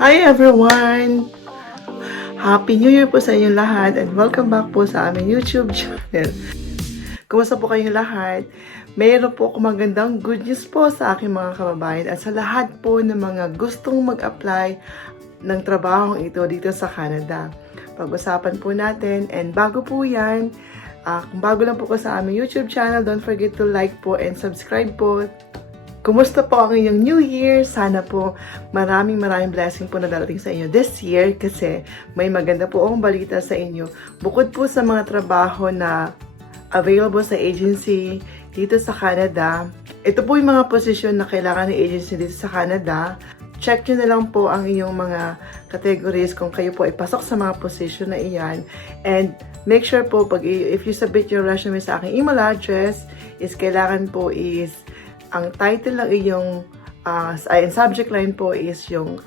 Hi everyone! Happy New Year po sa inyong lahat and welcome back po sa aming YouTube channel. Kumusta po kayong lahat? Mayroon po akong magandang good news po sa aking mga kababayan at sa lahat po ng mga gustong mag-apply ng trabaho ito dito sa Canada. Pag-usapan po natin and bago po yan, kung bago lang po ko sa aming YouTube channel, don't forget to like po and subscribe po. Kumusta po ang inyong New Year? Sana po maraming blessing po na darating sa inyo this year kasi may maganda po akong balita sa inyo. Bukod po sa mga trabaho na available sa agency dito sa Canada, ito po yung mga posisyon na kailangan ng agency dito sa Canada. Check nyo na lang po ang inyong mga categories kung kayo po ay pasok sa mga posisyon na iyan. And make sure po, if you submit your resume sa aking email address, is kailangan po is ang title ng iyong subject line po is yung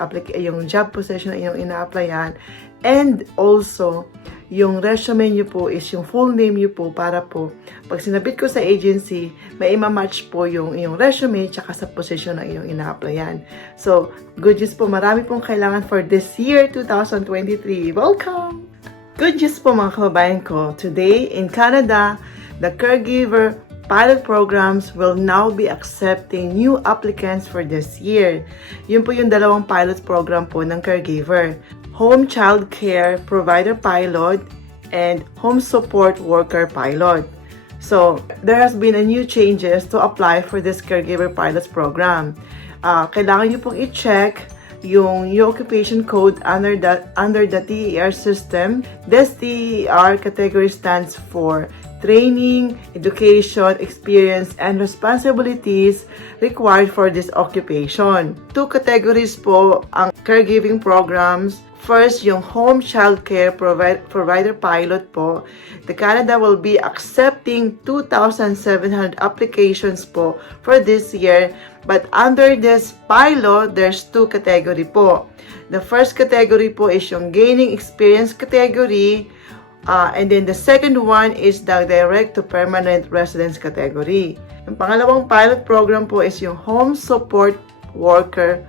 job position na iyong ina-applyan, and also yung resume nyo po is yung full name nyo po para po pag sinabit ko sa agency may ima-match po yung iyong resume tsaka sa position na iyong ina-applyan. So good news po, marami pong kailangan for this year 2023. Welcome! Good news po mga kababayan ko, today in Canada, the Caregiver pilot programs will now be accepting new applicants for this year. Yun po yung dalawang pilot program po ng Caregiver. Home Child Care Provider Pilot and Home Support Worker Pilot. So, there has been a new changes to apply for this Caregiver Pilots program. Kailangan nyo pong i-check yung occupation code under the TER system. This TER category stands for training, education, experience, and responsibilities required for this occupation. Two categories po ang caregiving programs. First, yung Home Child Care Provider Pilot po. The Canada will be accepting 2,700 applications po for this year. But under this pilot, there's two category po. The first category po is yung gaining experience category. And then the second one is the direct to permanent residence category. Yung pangalawang pilot program po is yung Home Support Worker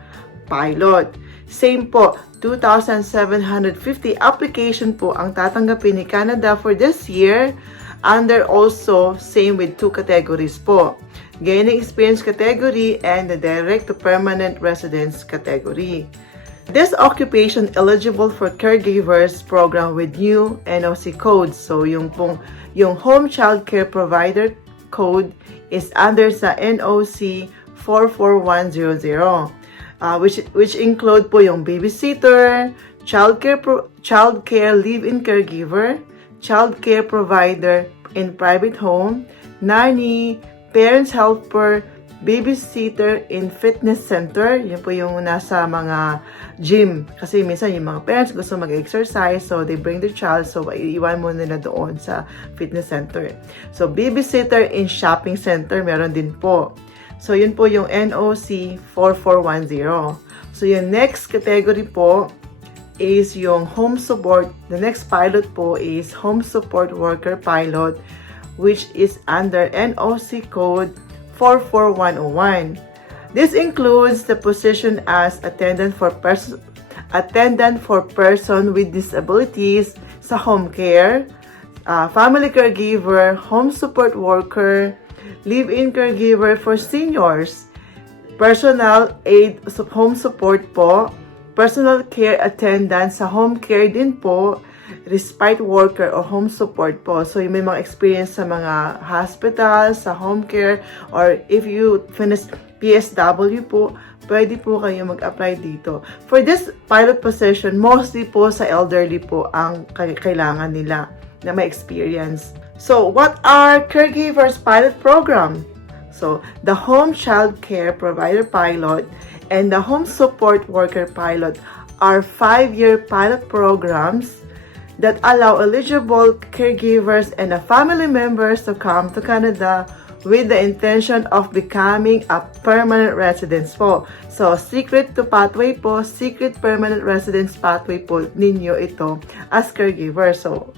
Pilot. Same po, 2,750 application po ang tatanggapin ni Canada for this year. Under also, same with two categories po. Gaining experience category and the direct to permanent residence category. This occupation eligible for caregivers program with new NOC codes. So yung Home Child Care Provider code is under sa NOC 44100, which include po yung babysitter, child care live-in caregiver, child care provider in private home, nanny, parents helper, babysitter in fitness center. Yun po yung nasa mga gym. Kasi minsan yung mga parents gusto mag-exercise, so they bring their child, so iiwan mo nila doon sa fitness center. So babysitter in shopping center, meron din po. So yun po yung NOC 4410. So yung next category po is yung home support. The next pilot po is Home Support Worker Pilot, which is under NOC code 44101. This includes the position as attendant for person with disabilities sa home care, family caregiver, home support worker, live-in caregiver for seniors, personal aid home support po, personal care attendant sa home care din po, respite worker o home support po. So, yung may mga experience sa mga hospital, sa home care, or if you finish PSW po, pwede po kayo mag-apply dito. For this pilot position, mostly po sa elderly po ang kailangan nila na may experience. So, what are Caregivers Pilot Program? So, the Home Child Care Provider Pilot and the Home Support Worker Pilot are 5-year pilot programs that allow eligible caregivers and family members to come to Canada with the intention of becoming a permanent residence po. So, secret to pathway po, secret permanent residence pathway po ninyo ito as caregiver. So,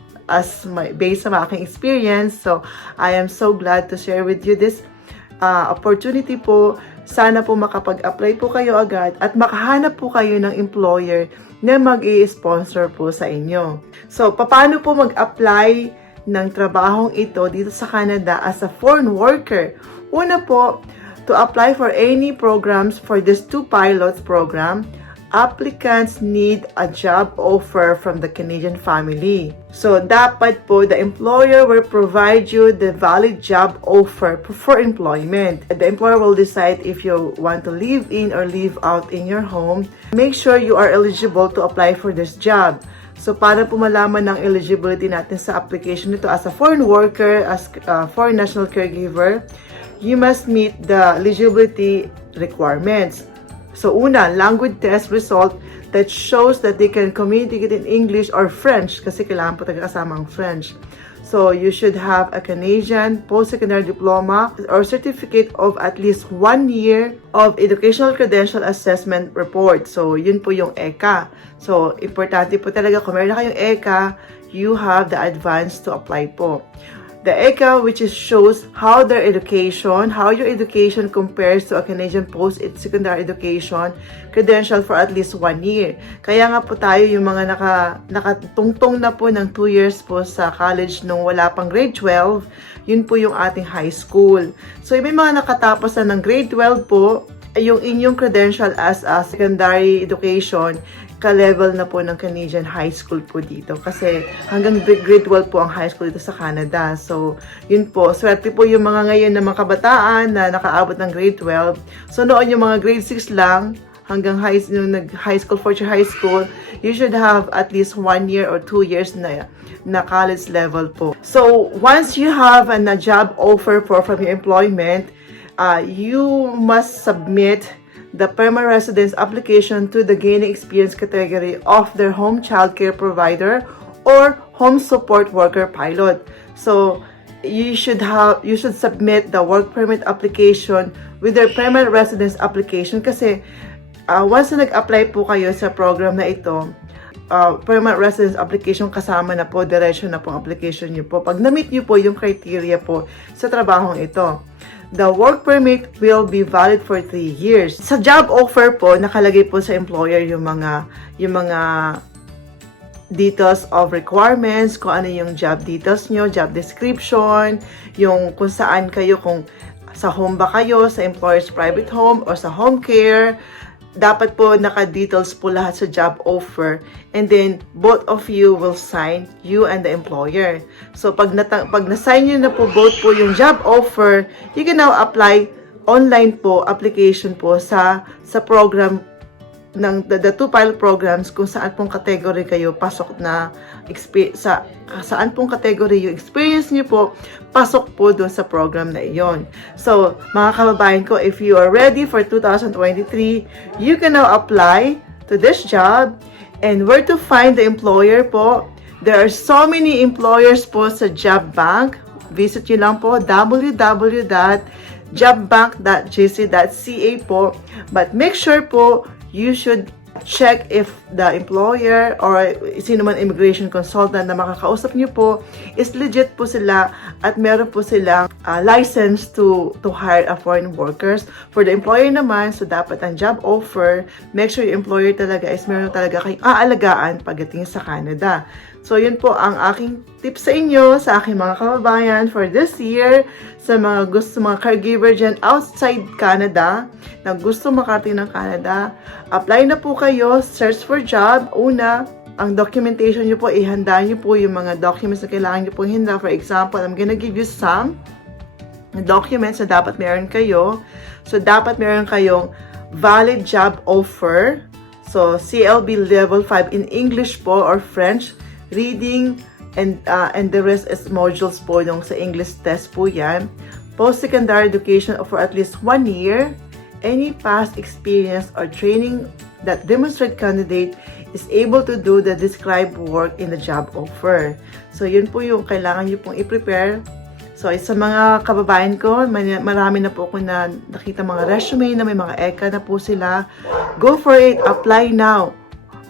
based on my aking experience, so I am so glad to share with you this opportunity po Sana po makapag-apply po kayo agad at makahanap po kayo ng employer na mag-i-sponsor po sa inyo. So, paano po mag-apply ng trabahong ito dito sa Canada as a foreign worker? Una po, to apply for any programs for this 2 pilots program, applicants need a job offer from the Canadian family. So, dapat po, the employer will provide you the valid job offer for employment. The employer will decide if you want to live in or live out in your home. Make sure you are eligible to apply for this job. So, para po malaman ng eligibility natin sa application nito as a foreign worker, as a foreign national caregiver, you must meet the eligibility requirements. So, una, language test result that shows that they can communicate in English or French kasi kailangan po talaga kasama ang French. So, you should have a Canadian post-secondary diploma or certificate of at least 1 year of Educational Credential Assessment Report. So, yun po yung ECA. So, importante po talaga kung meron na kayong ECA, you have the advance to apply po. The ECA, which shows how your education compares to a Canadian post-secondary education credential for at least 1 year. Kaya nga po tayo yung mga nakatungtong na po ng 2 years po sa college nung wala pang grade 12, yun po yung ating high school. So, may mga nakatapos na ng grade 12 po, yung inyong credential as a secondary education, ka-level na po ng Canadian high school po dito. Kasi hanggang grade 12 po ang high school dito sa Canada. So, yun po. Swerte po yung mga ngayon na mga kabataan na nakaabot ng grade 12. So, noon yung mga grade 6 lang, hanggang high school, 4th year high school, you should have at least 1 year or 2 years na college level po. So, once you have a job offer from your employment, you must submit the permanent residence application to the gaining experience category of their home childcare provider or home support worker pilot. So you should submit the work permit application with their permanent residence application kasi once na nag-apply po kayo sa program na ito, permanent residence application kasama na po, diretso na po ang application nyo po. Pag na-meet nyo po yung criteria po sa trabahong ito, the work permit will be valid for 3 years. Sa job offer po, nakalagay po sa employer yung mga details of requirements, kung ano yung job details nyo, job description, yung kung saan kayo, kung sa home ba kayo, sa employer's private home, or sa home care. Dapat po naka-details po lahat sa job offer. And then, both of you will sign, you and the employer. So, pag na-sign nyo na po both po yung job offer, you can now apply online po, application po sa program ng the 2 pilot programs kung saan pong category kayo pasok na saan pong category yung experience niyo po, pasok po doon sa program na iyon. So, mga kababayan ko, if you are ready for 2023, you can now apply to this job. And where to find the employer po? There are so many employers po sa Job Bank. Visit nyo lang po www.jobbank.gc.ca po. But make sure po, you should check if the employer or sino man immigration consultant na makakausap niyo po is legit po sila at meron po silang license to hire a foreign workers. For the employer naman, so dapat ang job offer, make sure yung employer talaga is meron talaga kayong aalagaan pagdating sa Canada. So, yun po ang aking tips sa inyo, sa aking mga kababayan for this year, sa mga caregiver dyan outside Canada, na gusto makarating ng Canada. Apply na po kayo, search for job. Una, ang documentation nyo po, ihanda nyo po yung mga documents na kailangan nyo po ihanda. For example, I'm gonna give you some documents na dapat meron kayo. So, dapat meron kayong valid job offer. So, CLB level 5 in English po or French. Reading and the rest is modules po yung sa English test po yan. Post-secondary education for at least 1 year. Any past experience or training that demonstrate candidate is able to do the described work in the job offer. So, yun po yung kailangan nyo pong i-prepare. So, sa mga kababayan ko, marami na po ako na nakita mga resume na may mga ECA na po sila. Go for it. Apply now.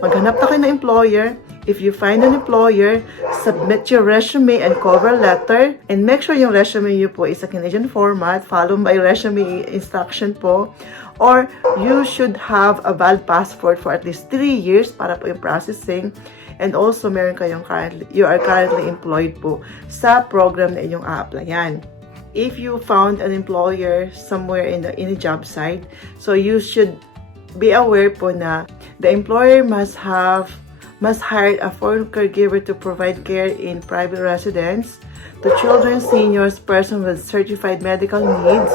Maghanap na kayo ng employer. If you find an employer, submit your resume and cover letter, and make sure yung resume nyo po is a Canadian format, followed by resume instruction po, or you should have a valid passport for at least 3 years para po yung processing, and also you are currently employed po sa program na inyong a-applyan. If you found an employer somewhere in the job site, so you should be aware po na the employer must hire a foreign caregiver to provide care in private residence to children, seniors, persons with certified medical needs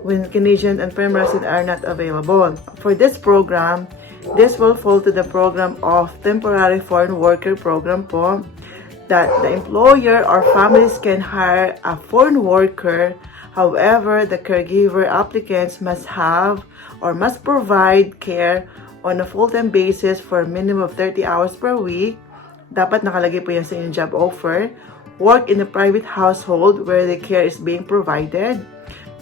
when Canadian and permanent residents are not available. For this program, this will fall to the program of temporary foreign worker program po, that the employer or families can hire a foreign worker. However, the caregiver applicants must have or must provide care on a full-time basis for a minimum of 30 hours per week. Dapat nakalagay po yan sa inyong job offer. Work in a private household where the care is being provided.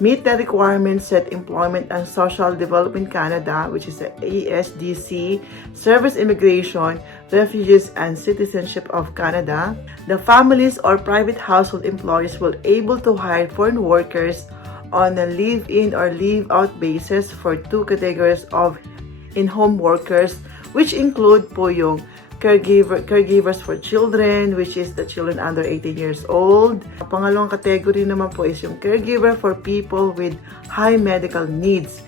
Meet the requirements set Employment and Social Development Canada, which is the ESDC, Service Immigration, Refugees and Citizenship of Canada. The families or private household employees will able to hire foreign workers on a live-in or live-out basis for 2 categories of in-home workers, which include po yung caregivers for children, which is the children under 18 years old. Pangalawang category naman po is yung caregiver for people with high medical needs.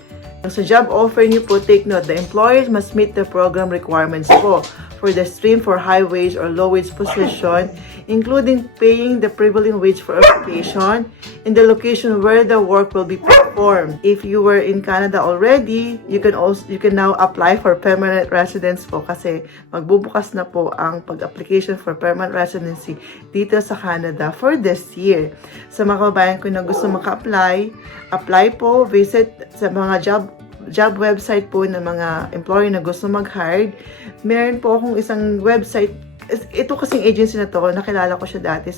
Sa job offer niyo po, take note, the employers must meet the program requirements po for the stream for high wage or low wage position, including paying the prevailing wage for occupation in the location where the work will be performed. If you were in Canada already, you can now apply for permanent residence po, kasi magbubukas na po ang pag-application for permanent residency dito sa Canada for this year. Sa mga kababayan ko na gusto maka-apply, apply po, visit sa mga job website po ng mga employer na gusto mag-hire. Meron po akong isang website, ito kasing agency na to, nakilala ko siya dati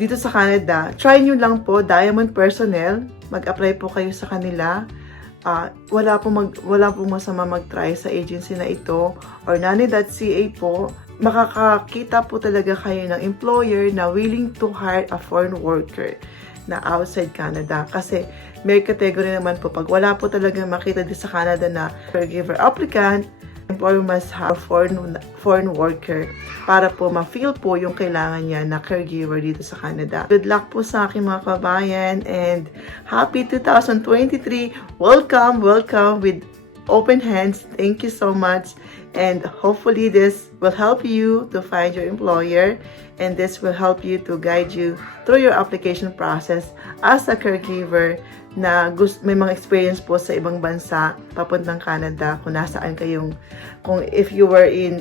dito sa Canada. Try nyo lang po, Diamond Personnel, mag-apply po kayo sa kanila. Wala pong masama mag-try sa agency na ito, or nani.ca po. Makakakita po talaga kayo ng employer na willing to hire a foreign worker na outside Canada. Kasi may category naman po, pag wala po talaga makita din sa Canada na caregiver applicant, employer must have foreign worker para po ma-feel po yung kailangan niya na caregiver dito sa Canada. Good luck po sa aking mga kabayan, and happy 2023! Welcome with open hands. Thank you so much, and hopefully this will help you to find your employer, and this will help you to guide you through your application process as a caregiver na may mga experience po sa ibang bansa papuntang Canada, kung if you were in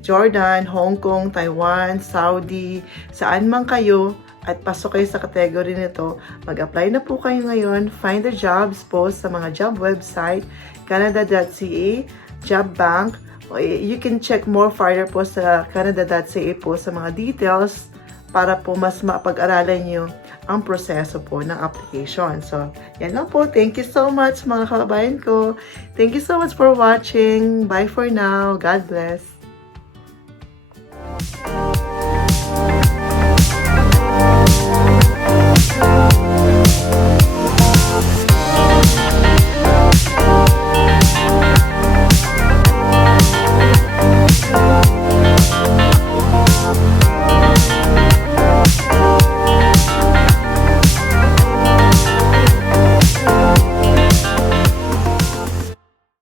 Jordan, Hong Kong, Taiwan, Saudi, saan man kayo at pasok kayo sa category nito, mag-apply na po kayo ngayon. Find the jobs po sa mga job website, canada.ca, job bank. You can check more further po sa canada.ca po sa mga details para po mas mapag-aralan nyo ang proseso po ng application. So, yan lang po. Thank you so much mga kababayan ko. Thank you so much for watching. Bye for now. God bless.